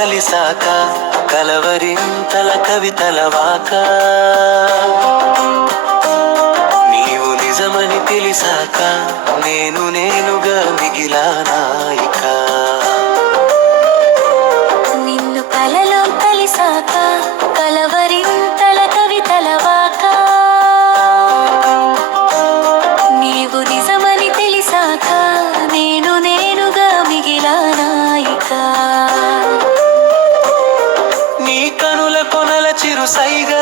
కలిసాక కలవరింతల కవితల వాక నీవు నిజమని తెలిసాక నేను నేనుగా మిగిలానాయిక నిన్ను కలలో కలిసాక కలవరింతల కవితల వాక నీవు నిజమని తెలిసాక నేను నేనుగా మిగిలానాయిక నీ కనుల కొనల చిరు సైగ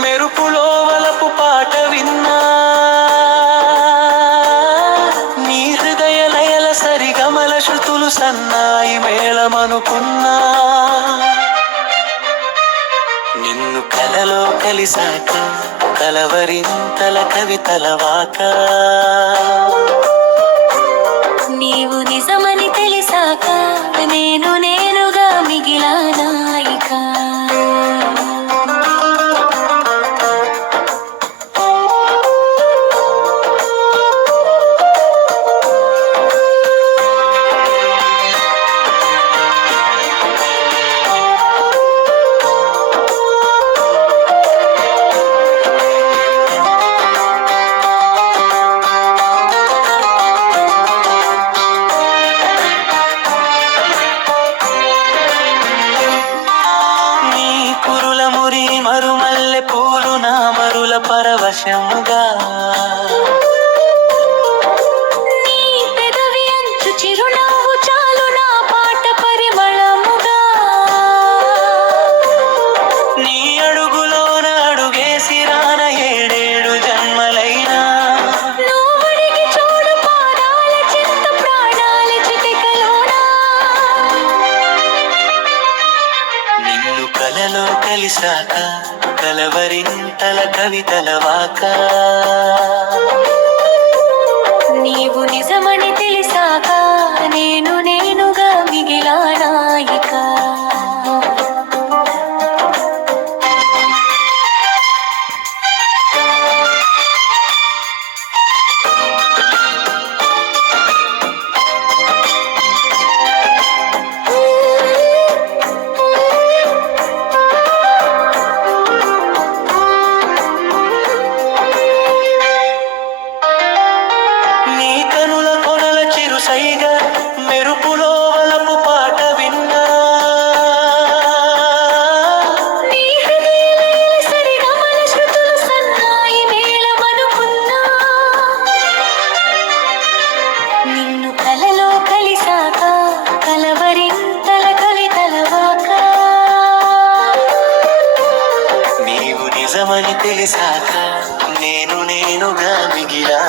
మెరుపులో వలపు పాట విన్నా నీ హృదయ లయల సరిగమల శృతులు సన్నాయి మేళమనుకున్నా నిన్ను కలలో కలిసాక కలవరింతల కవితల వాక నీవు నిజమని తెలిసాక నేను నేనుగా మిగిలానాయిక మరుమల్లె పూలు నా మరుల పరవశముగా నీ పెదవి అంచు చిరునవ్వు చాలు నా పాట పరిమళముగా నీ అడుగులోన అడుగేసి రాన ఏడేడు జన్మలైనా నువ్వడిగి చూడు పాదాల చింత ప్రాణాల చిటికలోనా నిన్ను కలలో కలిసాక కలవరింతల కవితల వాక నీవు నిజమని తెలిసాక నేను నేనుగా మిగిలానాయిక సైగా మెరుపులో వలపు పాట విన్నా నీ హృదయ సరిగమల శృతులు సన్నాయి మేళమనుకున్నా నిన్ను కలలో కలిసాక కలవరింతల కవితల వాక నీవు నిజమని తెలిసాక నేను నేనుగా మిగిలా